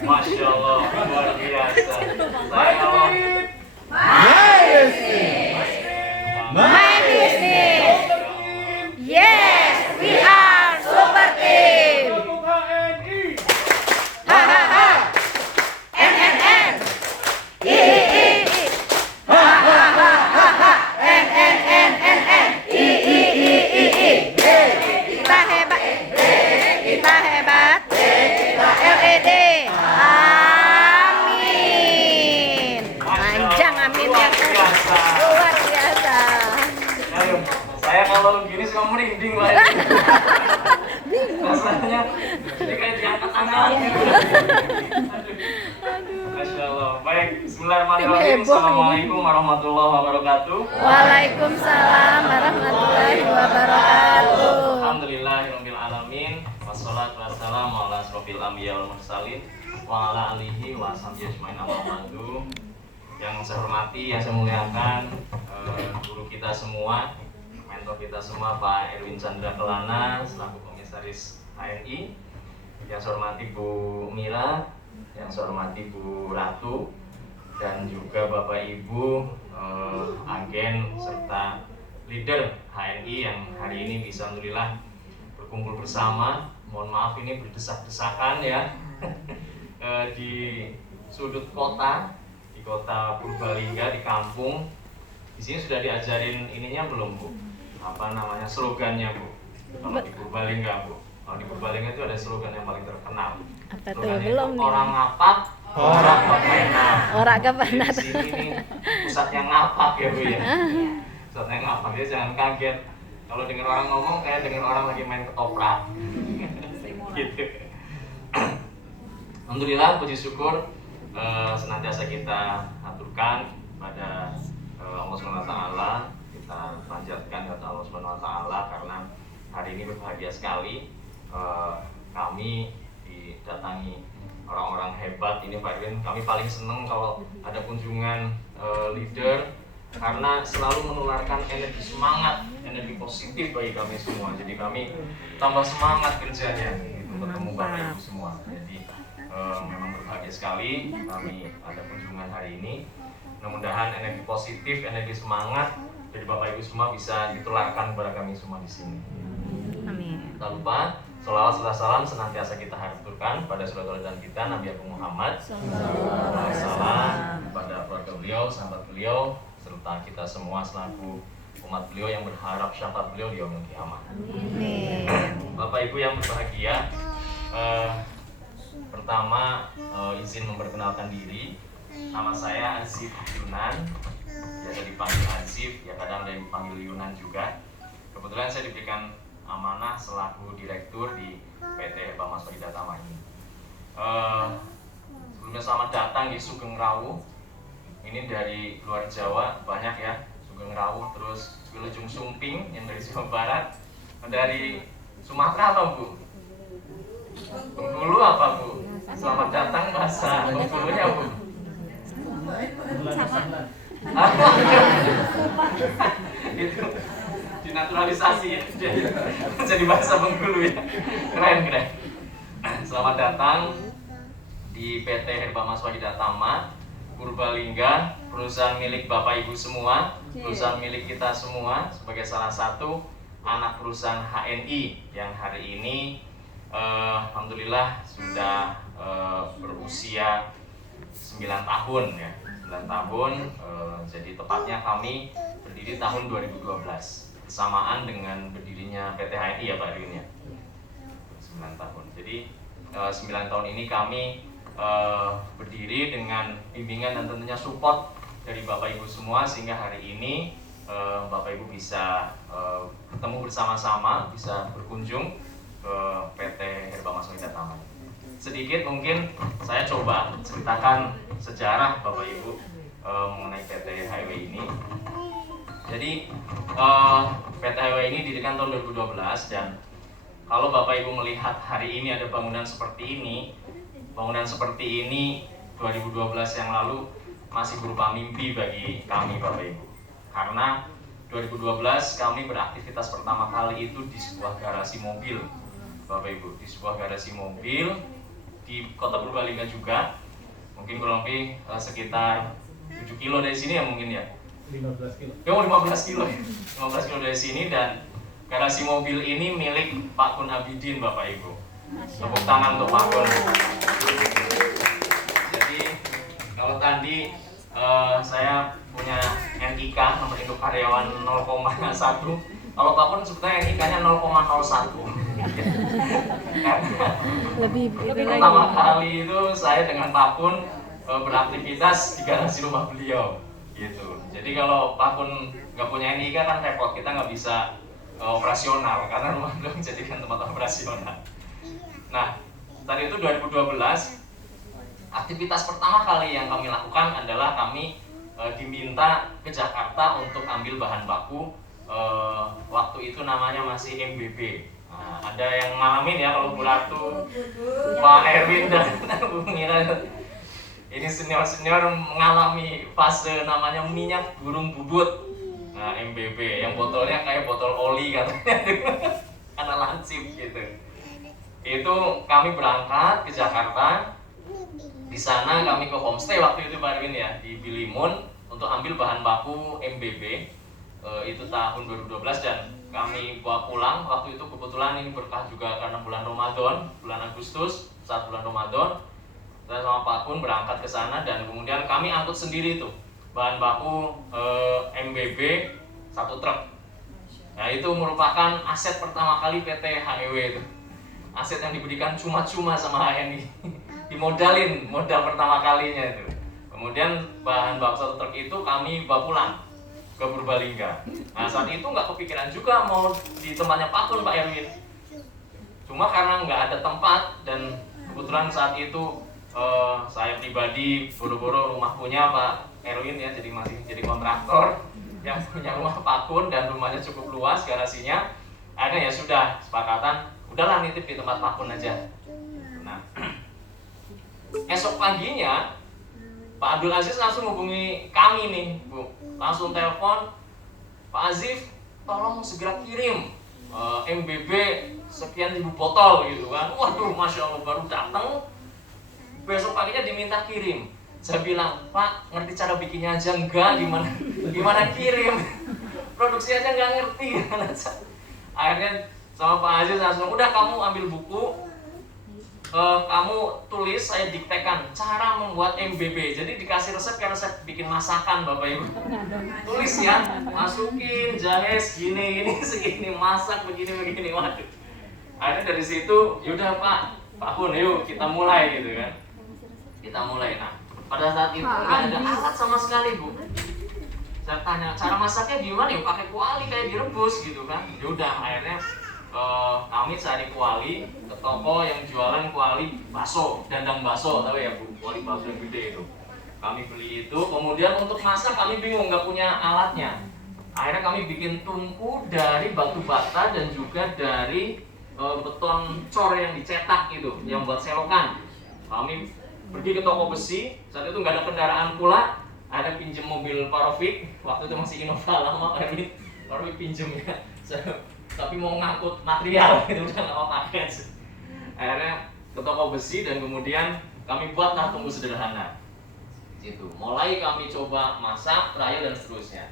Masya Allah, luar biasa. Saya My business. Yes, we are super team. Hahaha. NNN. I. Hahaha. NNN. I. Kita hebat. Kita hebat. LED. Amin. Panjang aminnya. Luar biasa. Ayo, saya kalau gini suka merinding lah. Rasanya jadi kayak diangkat tangan gitu. Masya Allah. Baik, bismillahirrahmanirrahim. Assalamualaikum warahmatullahi wabarakatuh. Waalaikumsalam warahmatullahi wabarakatuh. Alhamdulillahirabbil alamin. Wassalatu wassalamu ala asrofil anbiya wal mursalin wa ala alihi wa sahbihi ajmain amma ba'du. Yang saya hormati, yang saya muliakan guru kita semua, mentor kita semua Pak Erwin Chandra Kelana selaku Komisaris HNI. Yang saya hormati Bu Mira, yang saya hormati Bu Ratu, dan juga Bapak Ibu agen serta leader HNI yang hari ini bisa alhamdulillah berkumpul bersama. Mohon maaf ini berdesak-desakan ya di sudut kota, di kota Purbalingga, di kampung. Di sini sudah diajarin ininya belum Bu? Apa namanya slogannya Bu? Kalau di Purbalingga Bu. Kalau di Purbalingga itu ada slogan yang paling terkenal. Apa tuh? Slogannya Belum itu, nih. orang ngapak, orang kepenak. Orang kepenak. Di sini nih pusatnya ngapak ya Bu ya. Pusatnya ngapak, ya jangan kaget. Kalau dengar orang ngomong kayak dengar orang lagi main ketoprak. Gitu. Alhamdulillah, puji syukur senantiasa kita aturkan pada Allah Subhanahu wa taala, kita panjatkan kepada Allah Subhanahu wa taala karena hari ini berbahagia sekali kami didatangi orang-orang hebat ini Pak Erwin. Kami paling seneng kalau ada kunjungan leader karena selalu menularkan energi semangat, energi positif bagi kami semua. Jadi kami tambah semangat kerjanya gitu, bertemu Bapak Ibu semua. Jadi memang berbahagia sekali kami ada kunjungan hari ini. Mudah-mudahan energi positif, energi semangat dari Bapak Ibu semua bisa ditularkan kepada kami semua di sini. Amin. Tak lupa sholawat serta salam senantiasa kita haturkan pada saudara-saudara kita Nabi Agung Muhammad SAW, kepada keluarga beliau, sahabat beliau, serta kita semua selaku umat beliau yang berharap syafaat beliau di yaumul kiamat. Amin. Bapak Ibu yang berbahagia, pertama izin memperkenalkan diri. Nama saya Azif Yunan, biasa dipanggil Azif, ya kadang ada yang dipanggil Yunan juga. Kebetulan saya diberikan amanah selaku direktur di PT Herba Mas Tama ini. Sebelumnya selamat datang di Sugeng Rawu. Ini dari luar Jawa banyak ya, Sugeng Rawu, terus Wilujeng Sumping yang dari Jawa Barat, dari Sumatera apa Bu? Bengkulu apa Bu? Selamat datang bahasa Bengkulunya Bu. Itu dinaturalisasi ya, jadi bahasa Bengkulu ya. Keren. Selamat datang di PT Herba Mas Tama Purbalingga, perusahaan milik Bapak Ibu semua, perusahaan milik kita semua sebagai salah satu anak perusahaan HNI yang hari ini alhamdulillah sudah berusia 9 tahun ya. 9 tahun, jadi tepatnya kami berdiri tahun 2012 bersamaan dengan berdirinya PT HNI ya Pak Erwin ya. 9 tahun. Jadi 9 tahun ini kami berdiri dengan bimbingan dan tentunya support dari Bapak Ibu semua sehingga hari ini Bapak Ibu bisa bertemu bersama-sama, bisa berkunjung ke PT Herba Mas Tama. Sedikit mungkin saya coba ceritakan sejarah Bapak Ibu mengenai PT HIW ini. Jadi PT HIW ini didirikan tahun 2012 dan kalau Bapak Ibu melihat hari ini ada bangunan seperti ini 2012 yang lalu masih berupa mimpi bagi kami Bapak Ibu. Karena 2012 kami beraktivitas pertama kali itu di sebuah garasi mobil Bapak Ibu, di sebuah garasi mobil di kota Purbalingga juga, mungkin kurang lebih sekitar 7 kilo dari sini ya mungkin ya. 15 kilo. 15 kilo ya. 15 kilo dari sini, dan garasi mobil ini milik Pak Kun Abidin, Bapak Ibu. Tepuk tangan untuk Pak Kun. Jadi kalau tadi saya punya NIK nomor induk karyawan 0,1. Kalau Pak Kun sebetulnya NIK-nya 0,01. Lebih itu Pertama lagi. kali itu saya dengan Pak Kun beraktivitas di garasi rumah beliau gitu. Jadi kalau Pak Kun nggak punya NIK kan repot, kita nggak bisa operasional karena rumah beliau dijadikan tempat operasional. Nah, tadi itu 2012, aktivitas pertama kali yang kami lakukan adalah kami diminta ke Jakarta untuk ambil bahan baku. Waktu itu namanya masih MBB. Nah, ada yang ngalamin ya kalau Bu Ratu, Pak Erwin dan Bu Mira, ini senior-senior mengalami fase namanya minyak burung bubut. Nah, MBB yang botolnya kayak botol oli katanya karena lancip gitu. Itu kami berangkat ke Jakarta. Di sana kami ke homestay waktu itu Pak Erwin ya, di Bilimun untuk ambil bahan baku MBB. Itu tahun 2012 dan kami bawa pulang. Waktu itu kebetulan ini berkah juga karena bulan Ramadan, bulan Agustus, saat bulan Ramadan. Saya sama Pak Kun berangkat ke sana dan kemudian kami angkut sendiri itu bahan baku MBB 1 truk. Nah, itu merupakan aset pertama kali PT HEW itu. Aset yang diberikan cuma-cuma sama HNI. Dimodalin, modal pertama kalinya itu. Kemudian bahan baku 1 truk itu kami bawa pulang ke Purbalingga. Nah, saat itu nggak kepikiran juga mau di tempatnya Pak Kun, Pak Erwin. Cuma karena nggak ada tempat dan kebetulan saat itu saya pribadi boro-boro rumah punya Pak Erwin ya, jadi masih jadi kontraktor yang punya rumah Pak Kun dan rumahnya cukup luas garasinya. Akhirnya ya sudah sepakatan, udahlah nitip di tempat Pak Kun aja. Nah, esok paginya Pak Abdul Aziz langsung hubungi kami nih, Bu. Langsung telepon, Pak Azif, tolong segera kirim MBB sekian ribu botol gitu kan. Waduh, Masya Allah, baru datang besok paginya diminta kirim. Saya bilang, Pak, ngerti cara bikinnya aja enggak, gimana kirim? Produksi aja nggak ngerti gimana. Akhirnya sama Pak Aziz langsung, udah kamu ambil buku, kamu tulis, saya diktekan cara membuat MBB. Jadi dikasih resep kayak resep bikin masakan Bapak Ibu. Tulis ya, masukin jahe segini, ini segini, masak begini. Waduh. Akhirnya dari situ, yaudah Pak Kun, yuk kita mulai gitu kan. Kita mulai. Nah, pada saat itu nggak ada alat sama sekali Bu. Saya tanya cara masaknya gimana ya, pakai kuali kayak direbus gitu kan. Yaudah, akhirnya kami cari kuali ke toko yang jualan kuali bakso, dandang bakso, tahu ya Bu, kuali bakso yang gede itu. Kami beli itu, kemudian untuk masak kami bingung, nggak punya alatnya. Akhirnya kami bikin tungku dari batu bata dan juga dari beton cor yang dicetak gitu, yang buat selokan. Kami pergi ke toko besi, saat itu nggak ada kendaraan pula, ada pinjem mobil Parofik, waktu itu masih Innova lama, Parofik pinjem ya. Tapi mau ngangkut material gitu udah nggak mau pakai. Akhirnya ke toko besi dan kemudian kami buatlah tungku sederhana. Gitu. Mulai kami coba masak, trial dan seterusnya.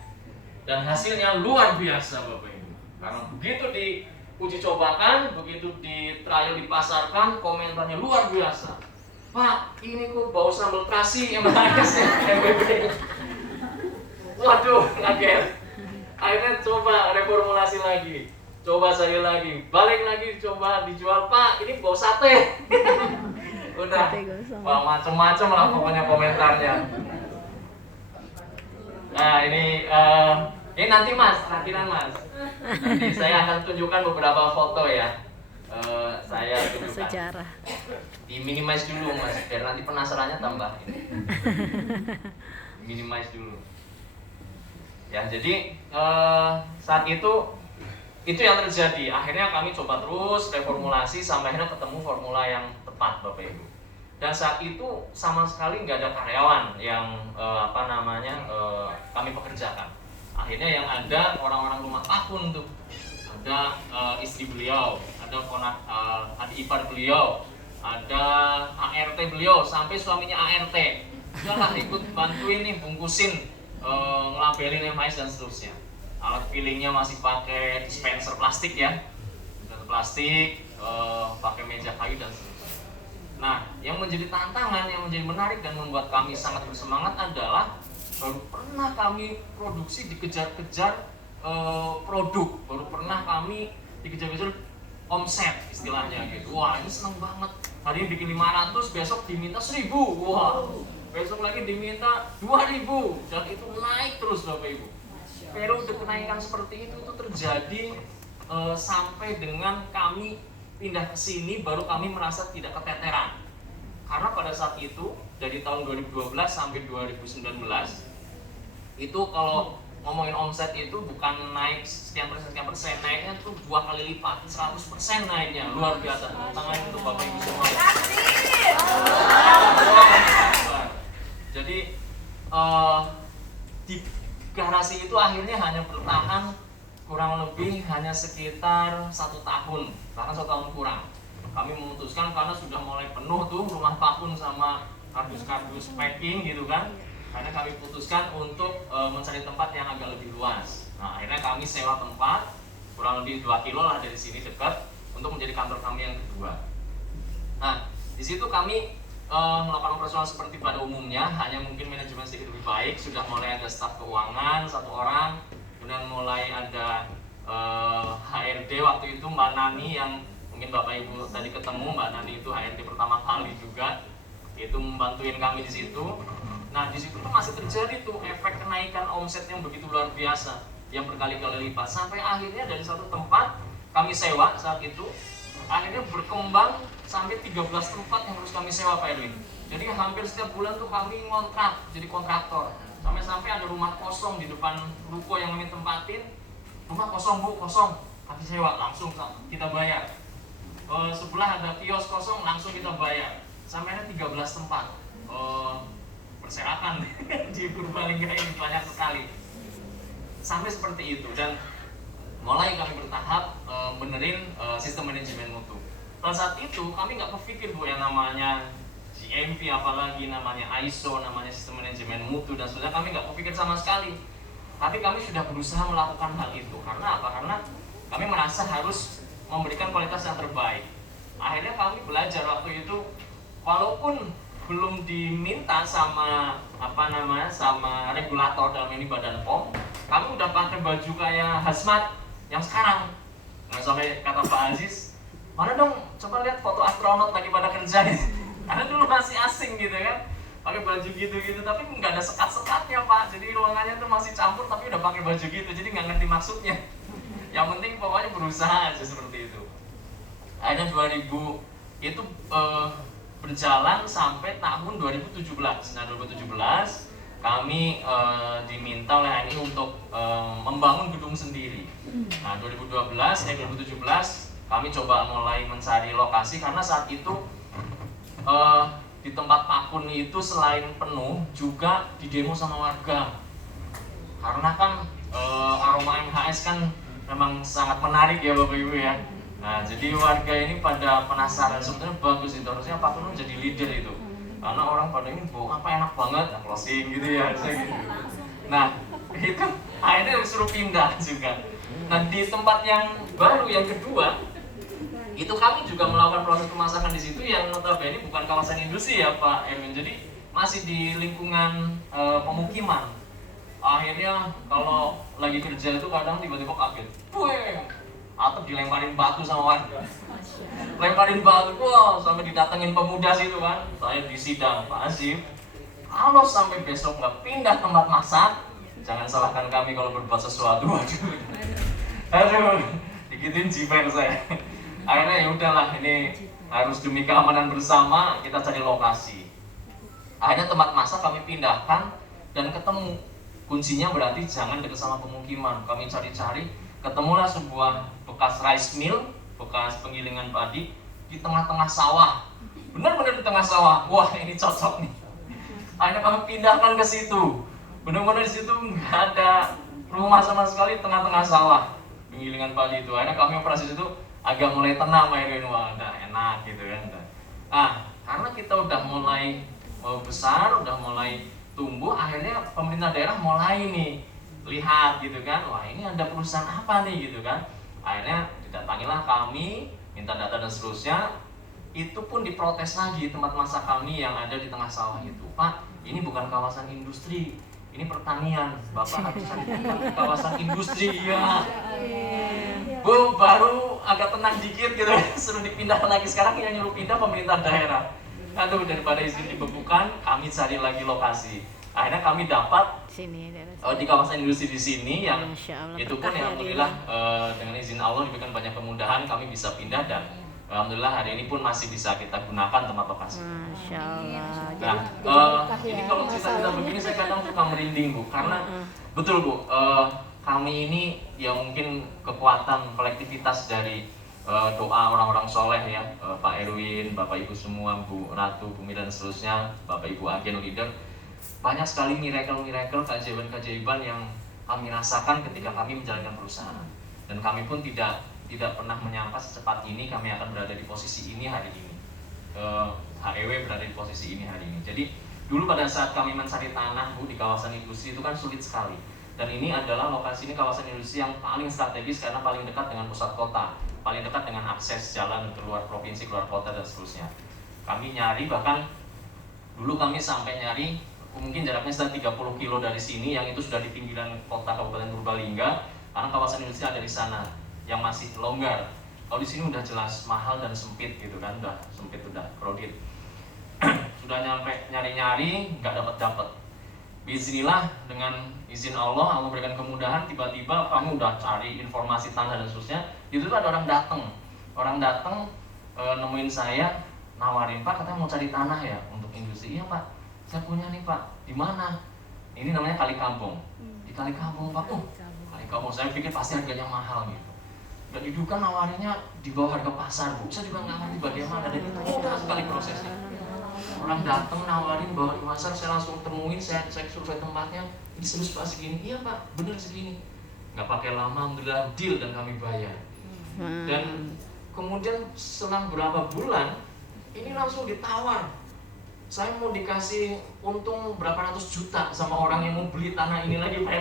Dan hasilnya luar biasa Bapak Ibu. Karena begitu diuji cobakan, begitu di trial dipasarkan, komentarnya luar biasa. Pak, ini kok bau sambal terasi yang MBB. Waduh, kaget. Akhirnya coba reformulasi lagi. Coba saya lagi, balik lagi coba dijual, Pak, ini bau sate. Udah, Pak, macem-macem lah pokoknya komentarnya. Nah ini nanti Mas, akhiran Mas. Nanti saya akan tunjukkan beberapa foto ya. Saya tunjukkan. Sejarah. Di minimize dulu Mas, biar nanti penasarannya tambah ini. Minimize dulu. Ya, jadi saat itu yang terjadi. Akhirnya kami coba terus reformulasi sampai akhirnya ketemu formula yang tepat Bapak Ibu. Dan saat itu sama sekali nggak ada karyawan yang kami pekerjakan. Akhirnya yang ada orang-orang rumah Pak Kun tuh. Ada istri beliau, ada adik ipar beliau, ada ART beliau sampai suaminya ART. Udahlah ikut bantuin nih bungkusin, ngelabelin MHS dan seterusnya. Alat fillingnya masih pakai dispenser plastik ya, dispenser plastik, pakai meja kayu dan seterusnya. Nah, yang menjadi tantangan, yang menjadi menarik dan membuat kami sangat bersemangat adalah baru pernah kami produksi dikejar-kejar produk, baru pernah kami dikejar-kejar omset istilahnya gitu. Wah, ini seneng banget. Hari ini bikin 500, besok diminta 1000. Wah, besok lagi diminta 2000 dan itu naik terus Bapak Ibu. Periode kenaikan seperti itu tuh terjadi sampai dengan kami pindah ke sini baru kami merasa tidak keteteran. Karena pada saat itu dari tahun 2012 sampai 2019 itu kalau ngomongin omset itu bukan naik sekian persen, naiknya tuh 2 kali lipat, 100% naiknya, luar biasa. Tangan untuk Bapak Ibu semua. Jadi di garasi itu akhirnya hanya bertahan kurang lebih hanya sekitar 1 tahun, bahkan 1 tahun kurang. Kami memutuskan karena sudah mulai penuh tuh rumah pakun sama kardus-kardus packing gitu kan. Karena kami putuskan untuk mencari tempat yang agak lebih luas. Nah, akhirnya kami sewa tempat kurang lebih 2 kilo lah dari sini dekat untuk menjadi kantor kami yang kedua. Nah, di situ kami melakukan operasional seperti pada umumnya, hanya mungkin manajemen sedikit lebih baik, sudah mulai ada staf keuangan 1 orang, kemudian mulai ada HRD waktu itu Mbak Nani yang mungkin Bapak Ibu tadi ketemu. Mbak Nani itu HRD pertama kali juga, itu membantuin kami di situ. Nah, di situ tuh masih terjadi tuh efek kenaikan omset yang begitu luar biasa, yang berkali-kali lipat, sampai akhirnya dari satu tempat kami sewa saat itu, akhirnya berkembang sampai 13 tempat yang harus kami sewa Pak Erwin. Jadi hampir setiap bulan tuh kami ngontrak, jadi kontraktor. Sampai-sampai ada rumah kosong di depan ruko yang kami tempatin, rumah kosong Bu, kosong, kami sewa, langsung kita bayar. Sebelah ada kios kosong, langsung kita bayar. Sampai ada 13 tempat. Berserakan di Purbalingga ini banyak sekali, sampai seperti itu. Dan mulai kami bertahap benerin sistem manajemen mutu. Pada saat itu kami nggak kepikir Bu yang namanya GMP, apalagi namanya ISO, namanya sistem manajemen mutu dan sebagainya, kami nggak kepikir sama sekali. Tapi kami sudah berusaha melakukan hal itu. Karena apa? Karena kami merasa harus memberikan kualitas yang terbaik. Akhirnya kami belajar waktu itu, walaupun belum diminta sama sama regulator, dalam ini Badan POM, kami udah pakai baju kayak hazmat yang sekarang. Nah, sampai kata Pak Aziz, mana dong coba lihat foto astronot lagi pada kerja gitu. Karena dulu masih asing gitu kan, pakai baju gitu-gitu, tapi nggak ada sekat-sekatnya Pak. Jadi ruangannya tuh masih campur tapi udah pakai baju gitu, jadi nggak ngerti maksudnya. Yang penting pokoknya berusaha aja seperti itu. Akhirnya 2000 itu berjalan sampai tahun 2017. Nah, 2017 kami diminta oleh HNI untuk membangun gedung sendiri. Nah, 2017 kami coba mulai mencari lokasi karena saat itu di tempat pakun itu selain penuh juga didemo sama warga. Karena kan aroma MHS kan memang sangat menarik ya Bapak Ibu ya. Nah, jadi warga ini pada penasaran, sebetulnya bagus itu, harusnya Pak Kuno jadi leader itu. Karena orang pada ini bau apa enak banget, nah, closing gitu ya, harusnya gitu. Nah, itu akhirnya disuruh pindah juga. Nah, di tempat yang baru, yang kedua, itu kami juga melakukan proses pemasakan di situ yang notabene bukan kawasan industri ya Pak Erwin, jadi masih di lingkungan pemukiman. Akhirnya kalau lagi kerja itu kadang tiba-tiba kaget, atau dilemparin batu sama warga, lemparin batu, wah, sampai didatengin pemuda situ kan. Saya disidang, Pak Azif, kalau sampai besok nggak pindah tempat masak, jangan salahkan kami kalau berbuat sesuatu. Aduh, digituin jiper saya. Akhirnya ya udahlah, ini harus demi keamanan bersama kita cari lokasi. Akhirnya tempat masak kami pindahkan dan ketemu. Kuncinya berarti jangan dekat sama pemukiman. Kami cari-cari, ketemulah sebuah bekas rice mill, bekas penggilingan padi di tengah-tengah sawah. Benar-benar di tengah sawah. Wah, ini cocok nih. Akhirnya kami pindahkan ke situ. Benar-benar di situ nggak ada rumah sama sekali, tengah-tengah sawah penggilingan padi itu. Akhirnya kami operasi itu agak mulai tenang, wah udah enak gitu kan. Karena kita udah mulai besar, udah mulai tumbuh, akhirnya pemerintah daerah mulai nih lihat gitu kan, wah ini ada perusahaan apa nih gitu kan. Akhirnya didatangilah kami, minta data dan seterusnya. Itu pun diprotes lagi tempat masak kami yang ada di tengah sawah itu. Pak, ini bukan kawasan industri, ini pertanian. Bapak harus cari tempat di kawasan industri ya. Bu, baru agak tenang dikit gitu, suruh dipindah lagi. Sekarang yang nyuruh pindah pemerintah daerah. Aduh, daripada izin dibekukan, kami cari lagi lokasi. Akhirnya kami dapat Sini di kawasan industri di sini yang Masya Allah, itu pun berkah ya, alhamdulillah dengan izin Allah diberikan banyak kemudahan, kami bisa pindah dan alhamdulillah hari ini pun masih bisa kita gunakan tempat lokasi. Masya Allah. Nah, ini kalau cerita begini saya kadang suka merinding Bu, karena betul Bu, kami ini ya mungkin kekuatan kolektivitas dari doa orang-orang soleh ya, Pak Erwin, Bapak Ibu semua, Bu Ratu, Bu Mira dan seterusnya, Bapak Ibu agen leader, banyak sekali miracle-miracle, keajaiban-keajaiban yang kami rasakan ketika kami menjalankan perusahaan. Dan kami pun tidak pernah menyangka secepat ini kami akan berada di posisi ini hari ini. HEW berada di posisi ini hari ini. Jadi dulu pada saat kami mencari tanah Bu di kawasan industri itu kan sulit sekali. Dan ini adalah lokasi, ini kawasan industri yang paling strategis karena paling dekat dengan pusat kota, paling dekat dengan akses jalan keluar provinsi, keluar kota dan seterusnya. Kami nyari, bahkan dulu kami sampai nyari mungkin jaraknya sekitar 30 kilo dari sini, yang itu sudah di pinggiran kota Kabupaten Purbalingga, karena kawasan industri ada di sana yang masih longgar. Kalau di sini udah jelas mahal dan sempit gitu kan, udah sempit, udah crowded. Sudah nyampe nyari-nyari nggak dapat. Bismillah, dengan izin Allah berikan kemudahan, tiba-tiba kamu udah cari informasi tanah dan seterusnya, itu tuh ada orang datang nemuin saya, nawarin, Pak katanya mau cari tanah ya untuk industri. Iya Pak, saya punya nih Pak. Di mana? Ini namanya Kali Kampung. Di Kali Kampung Pak. Kali Kampung, saya pikir pasti harganya mahal gitu. Dan itu kan nawarinnya di bawah harga pasar Bu. Saya juga nggak ngerti bagaimana, dan itu mudah sekali prosesnya. Orang datang nawarin bawah di pasar, saya langsung temuin, saya survei tempatnya, ini serius Pak segini. Iya Pak, bener segini. Nggak pakai lama, alhamdulillah deal dan kami bayar. Dan kemudian selang berapa bulan, ini langsung ditawar. Saya mau dikasih untung berapa ratus juta sama orang yang mau beli tanah ini lagi Pak.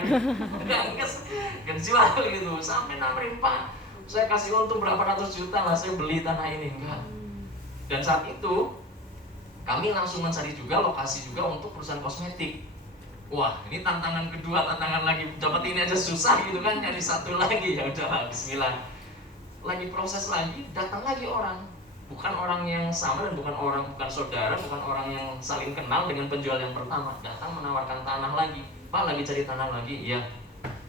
Gak jual gitu, sampai nawarin Pak, saya kasih untung berapa ratus juta lah saya beli tanah ini. Enggak. Dan saat itu kami langsung mencari juga lokasi juga untuk perusahaan kosmetik. Wah, ini tantangan kedua, tantangan lagi, dapat ini aja susah gitu kan, nyari satu lagi. Ya udah, bismillah. Lagi proses lagi, datang lagi orang. Bukan orang yang sama dan bukan saudara, bukan orang yang saling kenal dengan penjual yang pertama. Datang menawarkan tanah lagi. Pak, lagi cari tanah lagi? Iya.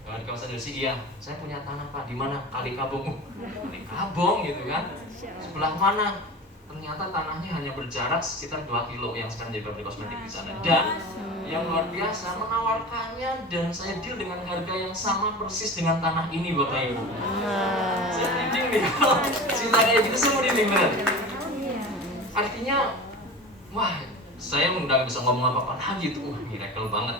Di kawasan industri? Iya. Saya punya tanah Pak. Di mana? Kali Kabung. Kali Kabung gitu kan. Sebelah mana? Ternyata tanahnya hanya berjarak sekitar 2 kilo yang sekarang jadi pabrik kosmetik di sana. Dan yang luar biasa, menawarkannya dan saya deal dengan harga yang sama persis dengan tanah ini Bapak Ibu. Saya merinding nih kalau cerita kayak gitu, saya merinding bener. Artinya, wah, saya udah bisa ngomong apa-apa lagi tuh, miracle banget.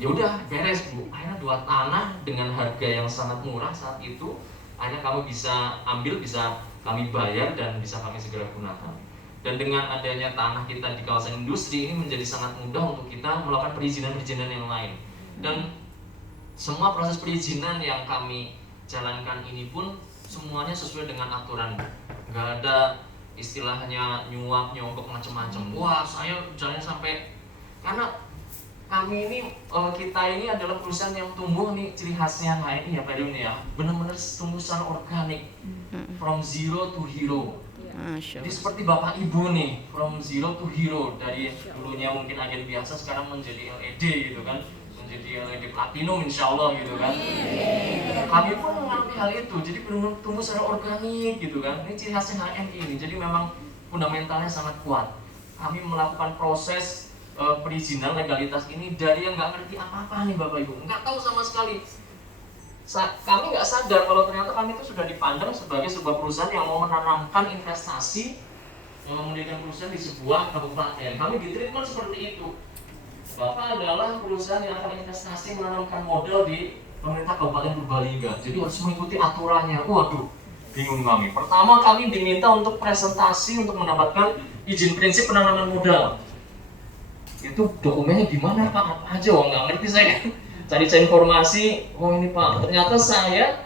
Ya udah beres Bu. Akhirnya 2 tanah dengan harga yang sangat murah saat itu, akhirnya kamu bisa ambil, bisa kami bayar dan bisa kami segera gunakan. Dan dengan adanya tanah kita di kawasan industri ini menjadi sangat mudah untuk kita melakukan perizinan-perizinan yang lain. Dan semua proses perizinan yang kami jalankan ini pun semuanya sesuai dengan aturan. Gak ada istilahnya nyuap, nyogok macam-macam. Wah, saya jalan sampai, karena kami ini, kita ini adalah perusahaan yang tumbuh nih, ciri khasnya HNI ya Pak Dewi ya, benar-benar tumbuh secara organik, from zero to hero. Jadi seperti Bapak Ibu nih, from zero to hero, dari dulunya mungkin agen biasa sekarang menjadi LED gitu kan, menjadi LED platinum insya Allah gitu kan. Kami pun mengalami hal itu, jadi benar-benar tumbuh secara organik gitu kan. Ini ciri khasnya HNI ini, jadi memang fundamentalnya sangat kuat. Kami melakukan proses perizinan legalitas ini dari yang nggak ngerti apa-apa nih Bapak Ibu, nggak tahu sama sekali. Kami nggak sadar kalau ternyata kami itu sudah dipandang sebagai sebuah perusahaan yang mau menanamkan investasi, yang mendirikan perusahaan di sebuah kabupaten. Kami ditreatment seperti itu. Bapak adalah perusahaan yang akan investasi menanamkan modal di pemerintah Kabupaten Purbalingga, jadi harus mengikuti aturannya. Waduh, bingung kami. Pertama kami diminta untuk presentasi untuk mendapatkan izin prinsip penanaman modal. Itu dokumennya gimana Pak? Apa aja? Wah nggak ngerti saya. Cari-cari informasi, oh ini Pak, ternyata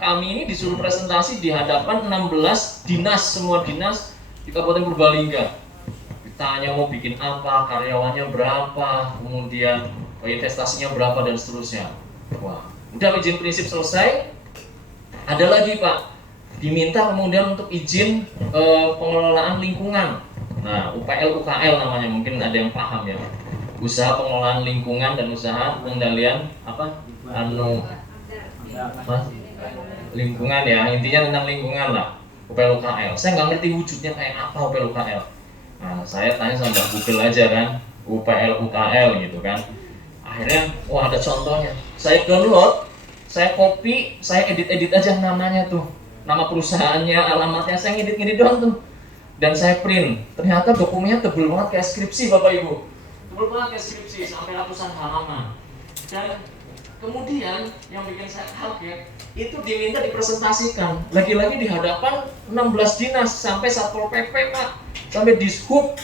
kami ini disuruh presentasi di hadapan 16 dinas, semua dinas di Kabupaten Purbalingga. Ditanya mau bikin apa, karyawannya berapa, kemudian investasinya berapa dan seterusnya. Wah, udah izin prinsip selesai. Ada lagi Pak, diminta kemudian untuk izin pengelolaan lingkungan. Nah, UPL UKL namanya, mungkin ada yang paham ya. Usaha pengelolaan lingkungan dan usaha pengendalian lingkungan ya, intinya tentang lingkungan lah, UPL UKL. Saya nggak ngerti wujudnya kayak apa UPL UKL. Nah, saya tanya sama Google aja kan, UPL UKL gitu kan. Akhirnya, wah ada contohnya. Saya download, saya copy, saya edit aja namanya tuh, nama perusahaannya, alamatnya, saya ngedit doang tuh. Dan saya print. Ternyata dokumennya tebel banget kayak skripsi Bapak Ibu. Tebel banget kayak skripsi sampai ratusan halaman. Dan kemudian yang bikin saya kaget itu diminta dipresentasikan lagi-lagi di hadapan 16 dinas sampai Satpol PP Pak, sampai Dishub.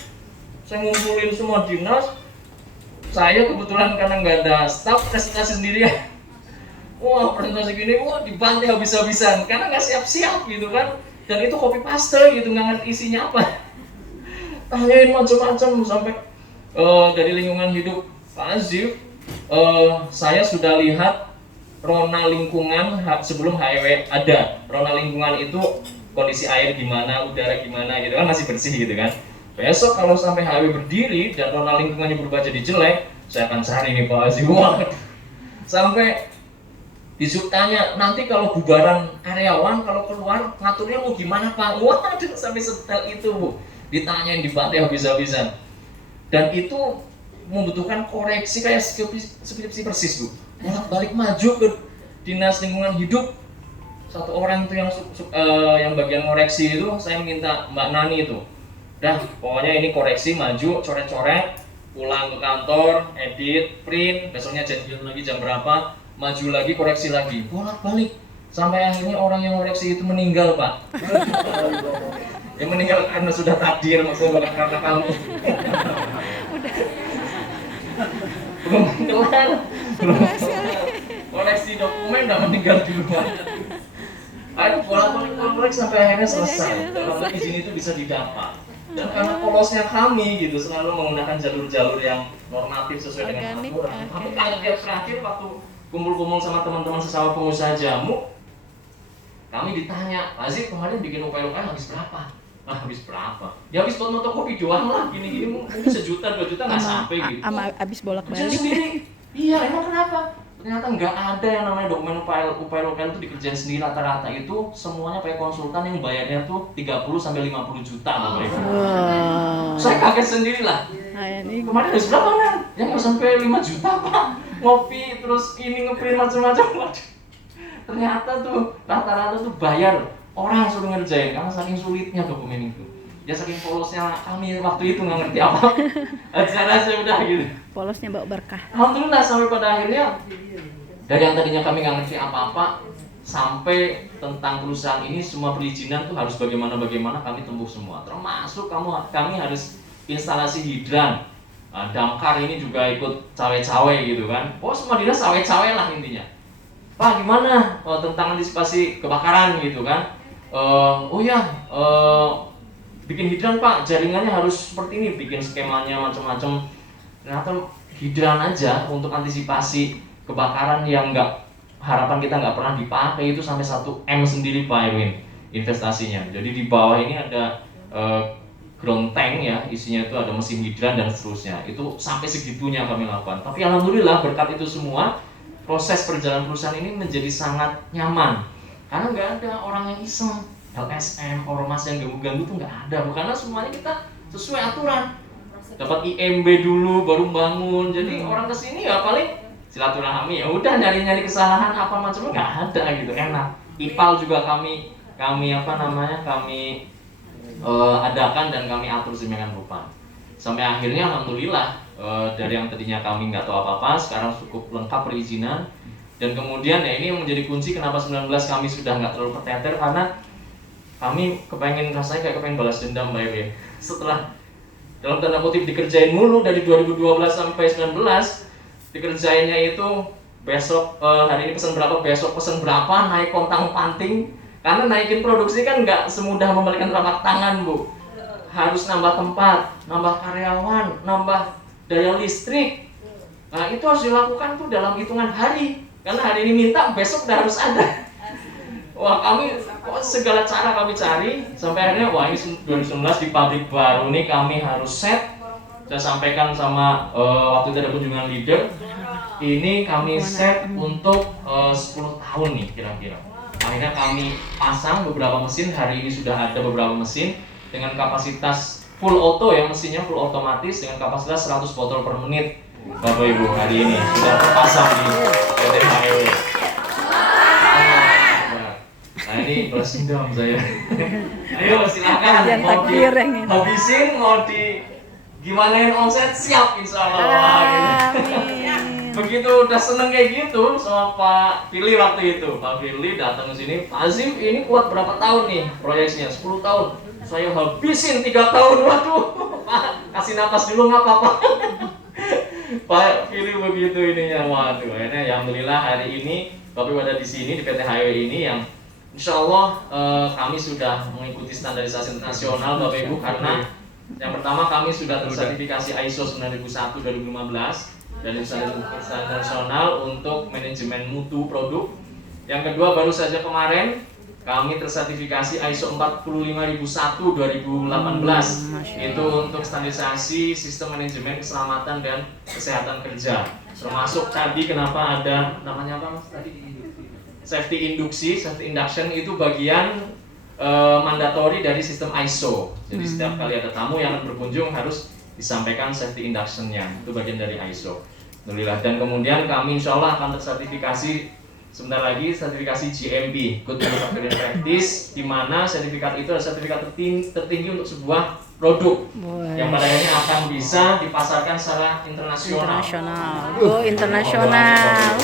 Saya ngumpulin semua dinas. Saya kebetulan karena nggak ada staff presentasi sendirian. Wah presentasi gini, wah dibantai habis-habisan karena nggak siap-siap gitu kan. Dan itu copy paste gitu, nggak ngerti isinya apa. Tanyain macam-macam sampai dari lingkungan hidup Pak Azif. Saya sudah lihat rona lingkungan sebelum HEW ada. Rona lingkungan itu kondisi air gimana, udara gimana gitu kan, masih bersih gitu kan. Besok kalau sampai HEW berdiri dan rona lingkungannya berubah jadi jelek, saya akan cari nih Pak Azif. Sampai disuruh tanya, nanti kalau bubaran karyawan kalau keluar ngaturnya mau gimana Pak? Waduh, sampai setel itu Bu, ditanyain, dibantai habis-habisan. Dan itu membutuhkan koreksi kayak skripsi persis Bu. Bolak-balik maju ke dinas lingkungan hidup. Satu orang itu yang bagian koreksi itu saya minta Mbak Nani itu. Dah, pokoknya ini koreksi maju, coret-coret, pulang ke kantor, edit, print, besoknya janjian lagi jam berapa. Maju lagi, koreksi lagi, bolak-balik sampai akhirnya orang yang koreksi itu meninggal Pak. Yang meninggal karena sudah takdir, maksudnya bukan karena kamu. Belum kelar, koreksi dokumen udah meninggal duluan. Ayo bolak-balik sampai akhirnya selesai. Dalam izin itu bisa didapat. Dan karena polosnya kami gitu selalu menggunakan jalur-jalur yang normatif sesuai dengan aturan. Tapi kaget terakhir waktu kumpul-kumpul sama teman-teman sesama pengusaha jamu, kami ditanya, Azif kemarin bikin UPL habis berapa? Nah, habis berapa? Ya habis buat fotokopi doang lah, gini-gini mungkin 1 juta 2 juta nggak sampai gitu. Habis bolak-balik. Sendiri. Iya, emang kenapa? Ternyata nggak ada yang namanya dokumen UPL itu dikerjain sendiri, rata-rata itu semuanya pakai konsultan yang bayarnya tuh 30 sampai 50 juta Bapak Ibu. Wow. Saya kaget sendiri lah. Kemarin habis berapa kan? Ya nggak sampai 5 juta Pak. Ngopi terus ini ngeprint macam-macam. Ternyata tuh rata-rata tuh bayar orang suruh ngerjain karena saking sulitnya dokumen itu. Ya saking polosnya kami waktu itu nggak ngerti apa. Acara saya udah gitu. Polosnya bawa berkah. Alhamdulillah sampai pada akhirnya dari yang tadinya kami nggak ngerti apa-apa sampai tentang perusahaan ini semua perizinan tuh harus bagaimana kami tempuh semua. Termasuk kami harus instalasi hidran. Nah, damkar ini juga ikut cawe-cawe gitu kan. Oh semua dinas cawe-cawe lah intinya. Pak gimana tentang antisipasi kebakaran gitu kan. Bikin hidran Pak, jaringannya harus seperti ini, bikin skemanya macam-macam. Ternyata hidran aja untuk antisipasi kebakaran yang harapan kita nggak pernah dipakai itu sampai 1 M sendiri Pak Erwin investasinya. Jadi di bawah ini ada ground tank ya, isinya itu ada mesin hidran dan seterusnya. Itu sampai segitunya kami lakukan. Tapi alhamdulillah berkat itu semua proses perjalanan perusahaan ini menjadi sangat nyaman. Karena nggak ada orang yang iseng, LSM, ormas yang ganggu-ganggu tuh nggak ada. Karena semuanya kita sesuai aturan. Dapat IMB dulu baru bangun. Jadi orang kesini ya paling silaturahmi, ya udah nyari-nyari kesalahan apa macamnya nggak ada gitu, enak. IPAL juga kami adakan dan kami atur sedemikian rupa. Sampai akhirnya alhamdulillah dari yang tadinya kami nggak tahu apa-apa sekarang cukup lengkap perizinan. Dan kemudian ya ini yang menjadi kunci kenapa 19 kami sudah nggak terlalu keteter, karena kami rasanya kayak kepengen balas dendam Mbak Ewe. Setelah dalam tanda kutip dikerjain mulu dari 2012 sampai 19. Dikerjainnya itu besok hari ini pesan berapa, besok pesan berapa, naik kontang panting. Karena naikin produksi kan nggak semudah membalikan telapak tangan, Bu. Harus nambah tempat, nambah karyawan, nambah daya listrik. Nah, itu harus dilakukan tuh dalam hitungan hari. Karena hari ini minta, besok udah harus ada. Wah, kami segala cara kami cari sampai akhirnya wah ini 2019 di pabrik baru nih kami harus set. Saya sampaikan sama waktu itu ada kunjungan leader. Ini kami set untuk 10 tahun nih kira-kira. Akhirnya kami pasang beberapa mesin, hari ini sudah ada beberapa mesin dengan kapasitas full auto ya, mesinnya full otomatis dengan kapasitas 100 botol per menit. Bapak Ibu, hari ini sudah terpasang di PT HEW. Nah ini blessing dong saya. Ayo silakan mau habisin, mau di gimanain omset siap insya Allah. Begitu udah seneng kayak gitu sama Pak Firly waktu itu. Pak Firly datang ke sini, Pak Azim ini kuat berapa tahun nih proyeksinya? 10 tahun. Saya habisin 3 tahun. Waduh, Pak kasih napas dulu nggak apa-apa. Pak Firly begitu ininya. Waduh, akhirnya ya alhamdulillah hari ini Bapak ada di sini di PT HEW ini yang insya Allah kami sudah mengikuti standarisasi internasional Bapak Ibu karena yang pertama kami sudah tersertifikasi ISO 9001 2015 dan standarisasi internasional untuk manajemen mutu produk. Yang kedua baru saja kemarin kami tersertifikasi ISO 45001 2018 itu untuk standarisasi sistem manajemen keselamatan dan kesehatan kerja. Termasuk tadi kenapa ada namanya apa Mas tadi? Safety induction itu bagian mandatori dari sistem ISO. Jadi setiap kali ada tamu yang akan berkunjung harus disampaikan safety induction-nya. Itu bagian dari ISO. Alhamdulillah. Dan kemudian kami insya Allah akan tersertifikasi sebentar lagi sertifikasi GMP, Good Manufacturing Practice, di mana sertifikat itu adalah sertifikat tertinggi untuk sebuah produk yang pada akhirnya akan bisa dipasarkan secara internasional. Go internasional.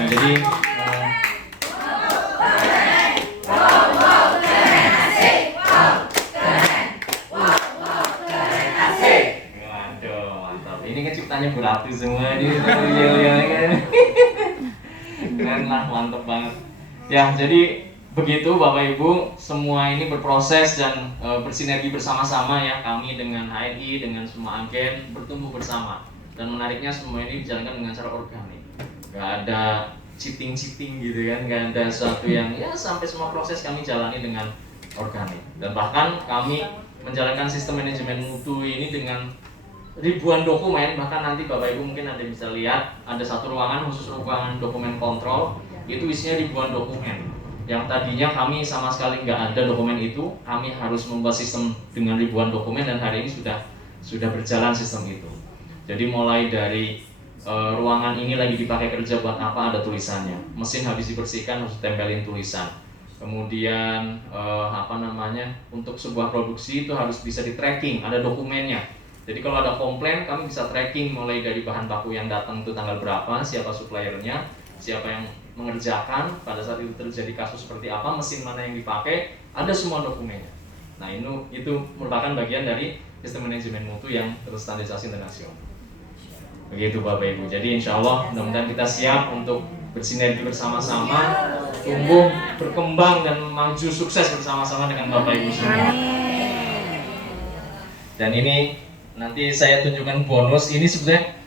Nah, jadi waduh, mantap. Ini kan ciptanya berarti semua ini. Keren lah, mantap banget. Ya, jadi begitu Bapak Ibu, semua ini berproses dan bersinergi bersama-sama ya. Kami dengan HNI, dengan semua agen bertumbuh bersama. Dan menariknya semua ini dijalankan dengan cara organik. Gak ada cheating gitu kan, gak ada sesuatu yang ya sampai semua proses kami jalani dengan organik. Dan bahkan kami menjalankan sistem manajemen mutu ini dengan ribuan dokumen. Bahkan nanti Bapak Ibu mungkin ada bisa lihat ada satu ruangan khusus ruangan dokumen kontrol, itu isinya ribuan dokumen. Yang tadinya kami sama sekali nggak ada dokumen itu, kami harus membuat sistem dengan ribuan dokumen dan hari ini sudah berjalan sistem itu. Jadi mulai dari ruangan ini lagi dipakai kerja buat apa, ada tulisannya. Mesin habis dibersihkan harus tempelin tulisan. Kemudian untuk sebuah produksi itu harus bisa di tracking, ada dokumennya. Jadi kalau ada komplain kami bisa tracking mulai dari bahan baku yang datang itu tanggal berapa, siapa suppliernya, siapa yang mengerjakan, pada saat itu terjadi kasus seperti apa, mesin mana yang dipakai, ada semua dokumennya. Nah itu merupakan bagian dari sistem manajemen mutu yang terstandarisasi internasional. Begitu Bapak Ibu. Jadi insya Allah mudah-mudahan kita siap untuk bersinergi bersama-sama, tumbuh, berkembang dan maju sukses bersama-sama dengan Bapak Ibu semua. Dan ini nanti saya tunjukkan bonus. Ini sebenarnya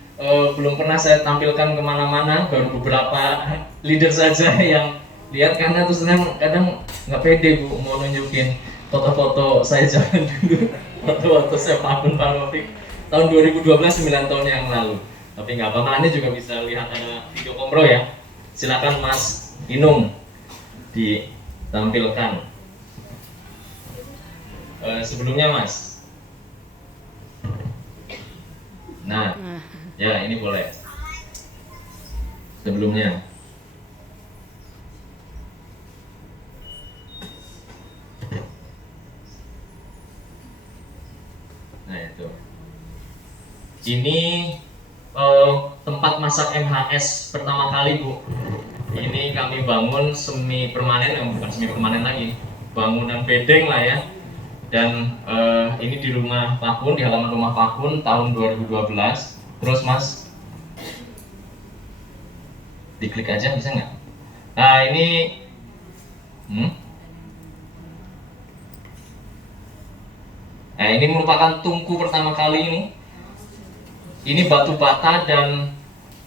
belum pernah saya tampilkan kemana-mana, baru beberapa leader saja yang lihat karena terus kadang nggak pede Bu mau nunjukin foto-foto saya jalan dulu, foto-foto saya Pak Taufik tahun 2012 9 tahun yang lalu. Tapi nggak apa-apa, Anda juga bisa lihat ada video kompro ya. Silakan Mas Inung ditampilkan. Sebelumnya Mas. Nah, ya ini boleh. Sebelumnya. Nah itu. Ini tempat masak MHS pertama kali Bu. Ini kami bangun semi permanen, bukan semi permanen lagi, bangunan bedeng lah ya. Dan ini di rumah Pak Kun, di halaman rumah Pak Kun tahun 2012. Terus Mas, diklik aja bisa nggak? Nah ini, nah ini merupakan tungku pertama kali ini. Ini batu bata dan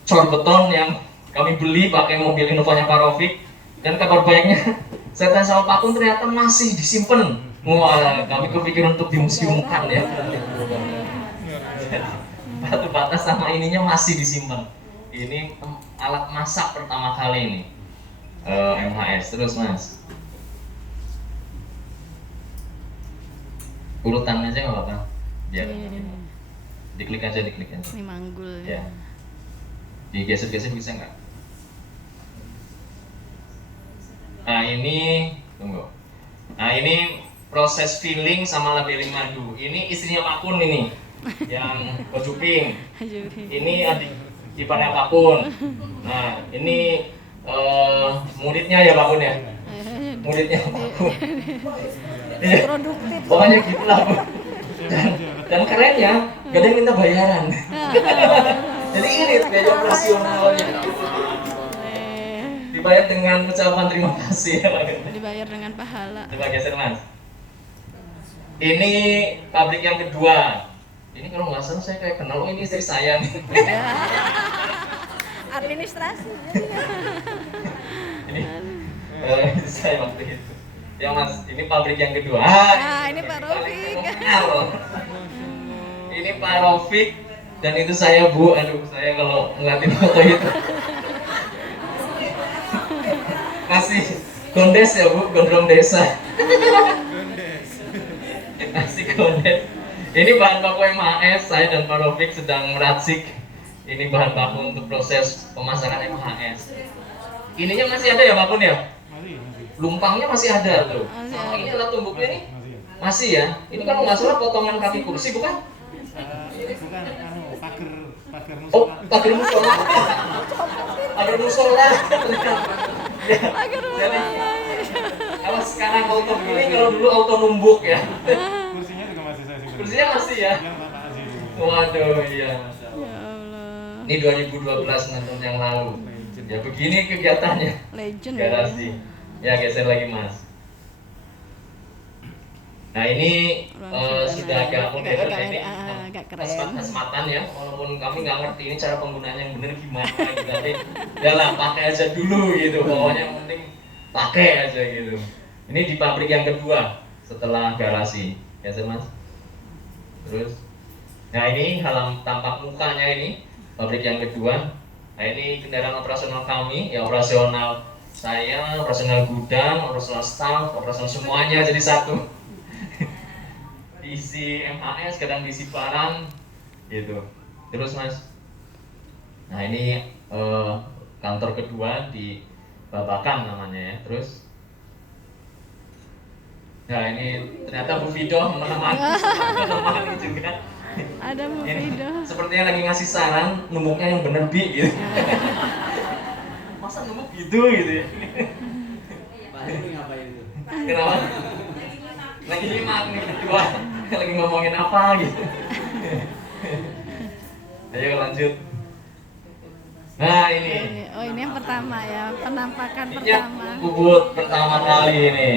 cor beton yang kami beli pakai mobil Innovanya Pak Rofik. Dan kabar baiknya, saya tanya sama Pak Kun ternyata masih disimpan. Wah, kami kepikiran untuk dimuseumkan ya. Batu bata sama ininya masih disimpan. Ini alat masak pertama kali ini, MHS. Terus Mas, urutan aja nggak apa-apa. Biar diklik aja. Ini manggul Ya. Digeser-geser bisa nggak? Nah ini, tunggu. Nah ini proses filling sama labeling madu. Ini istrinya Pak Kun ini, yang Kojuping. Ini adik iparnya Pak Kun. Nah ini muridnya ya Pak Kun ya. Muridnya Pak Kun. Produktif. Pokoknya gitulah Bu. Dan keren ya, gak ada yang minta bayaran. Jadi irit biaya operasionalnya. Dibayar dengan ucapan terima kasih. Dibayar dengan pahala. Coba geser Mas. Ini pabrik yang kedua. Ini kalau nggak salah saya kayak kenal, oh ini istri saya nih. Administrasi. Ini istri saya waktu itu. Ya Mas, ini pabrik yang kedua. Ini Pak Rofik. Ini Pak Rofik dan itu saya Bu. Aduh, saya kalau ngeliatin foto itu masih gondes ya Bu, gondrong desa. Masih gondes. Ini bahan baku MHS, saya dan Pak Rofik sedang meracik. Ini bahan baku untuk proses pemasakan MHS. Ininya masih ada ya Pak Kun ya? Lumpangnya masih ada tuh. Sama ini alat tumbuknya nih? Masih ya? Ini kan nggak salah potongan kaki kursi bukan? Bukan, pagar musola. Oh, pagar musola. Pagar musola. Jadi, kalau sekarang auto pilih, kalau dulu auto numbuk ya. Kursinya juga masih saya simpan. Kursinya masih ya? Yang Bapak kasih. Waduh, iya. Ya Allah. Ini 2012 tahun yang lalu. Ya begini kegiatannya. Legend. Garasi. Ya geser lagi Mas. Nah ini sudah agak modern, ini agak keren. khasmatan ya. Walaupun kami nggak ngerti ini cara penggunaannya yang benar gimana gitu. Tapi ya lah pakai aja dulu gitu. Pokoknya yang penting pakai aja gitu. Ini di pabrik yang kedua setelah garasi. Geser Mas. Terus. Nah ini halaman tampak mukanya ini pabrik yang kedua. Nah ini kendaraan operasional kami, ya operasional saya, operasional gudang, operasional staff, operasional semuanya jadi satu. Diisi MHS, kadang diisi barang, gitu. Terus Mas, nah ini kantor kedua di Babakan namanya ya. Terus, nah ini ternyata Bu Fido menemani juga. Ada Bu Ini Fido. sepertinya lagi ngasih saran numbuknya yang bener Bi gitu. Masa numbuk gitu ya. Pak ini ngapain itu? Kenapa? Lagi nyimak nih berdua. Lagi ngomongin apa gitu. Ayo lanjut. Nah ini. Oh ini yang pertama ya, penampakan Ini pertama. bubut pertama kali ini.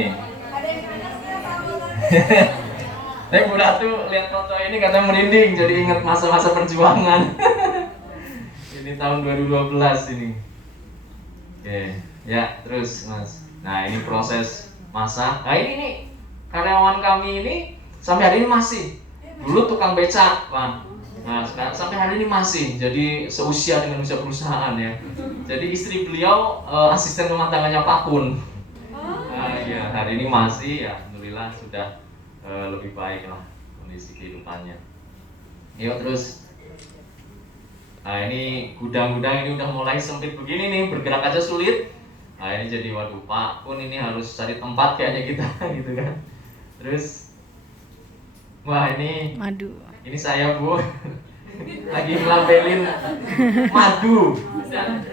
Tapi Bu Ratu lihat foto ini katanya merinding, jadi ingat masa-masa perjuangan. Ini tahun 2012 ini. Oke, ya terus Mas. Nah ini proses masak. Nah ini nih karyawan kami ini sampai hari ini masih. Dulu tukang becak, Bang. Nah sekarang sampai hari ini masih. Jadi seusia dengan usia perusahaan ya. Jadi istri beliau asisten rumah tangganya Pak Kun. Nah iya hari ini masih ya. Alhamdulillah sudah lebih baik lah kondisi kehidupannya. Yuk terus. Nah ini gudang-gudang ini udah mulai sempit begini nih, bergerak aja sulit. Nah ini jadi waduh Pak Kun ini harus cari tempat kayaknya kita gitu kan. Terus wah ini Madu. ini saya Bu lagi ngelabelin madu. Dan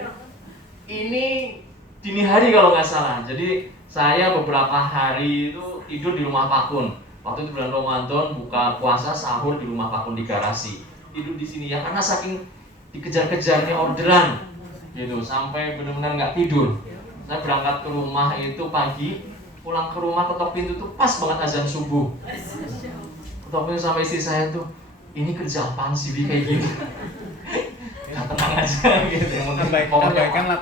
ini dini hari kalau nggak salah. Jadi saya beberapa hari itu tidur di rumah Pak Kun. Waktu itu bulan Ramadan buka puasa sahur di rumah Pak Kun di garasi. Tidur di sini ya karena saking dikejar-kejarnya orderan gitu sampai benar-benar nggak tidur. Saya berangkat ke rumah itu pagi, pulang ke rumah ketok pintu tuh pas banget azan subuh. Ketok pintu sama istri saya tuh, ini kerja apaan sih Bi kayak gini? Tenang aja gitu. Perbaikan